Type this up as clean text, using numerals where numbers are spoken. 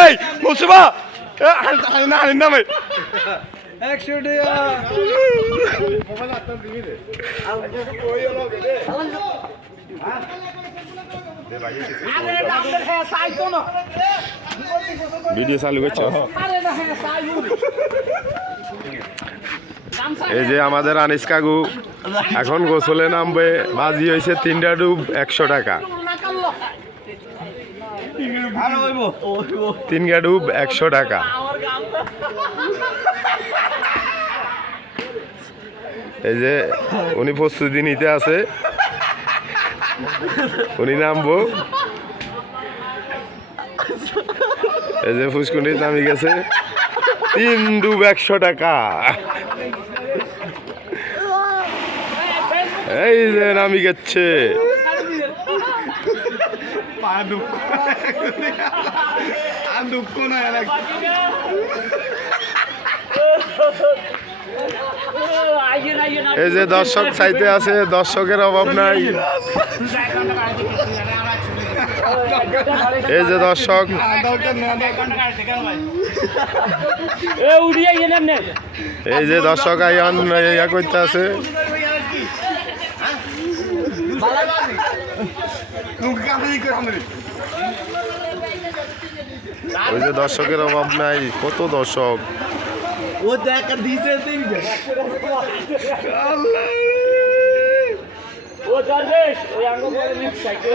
এই মুসবা না না ভাই 100 টাকা ভিডিও চালু করছো এই যে আমাদের আনিস কাকু এখন গোসলে নামবে বাজি হয়েছে 3টা ডুব 100 টাকা 3 ডুব 100 টাকা এই যে উনি প্রস্তুতি নিতে আছে উনি নামবো এই যে ফুসকুন্ডি নামি গেছে 3 ডুব 100 টাকা এই যে নামি গেছে এই যে দর্শক চাইতে আছে দর্শকের অভাব নাই এই যে দর্শক এই যে দর্শক আইয়ান ইয়া করতে আছে ওই যে দর্শকের অভাব নাই কত দর্শক ও দেখা দিছে ও দরবেশ ওই আঙ্গ বলে মিক্স সাইকেল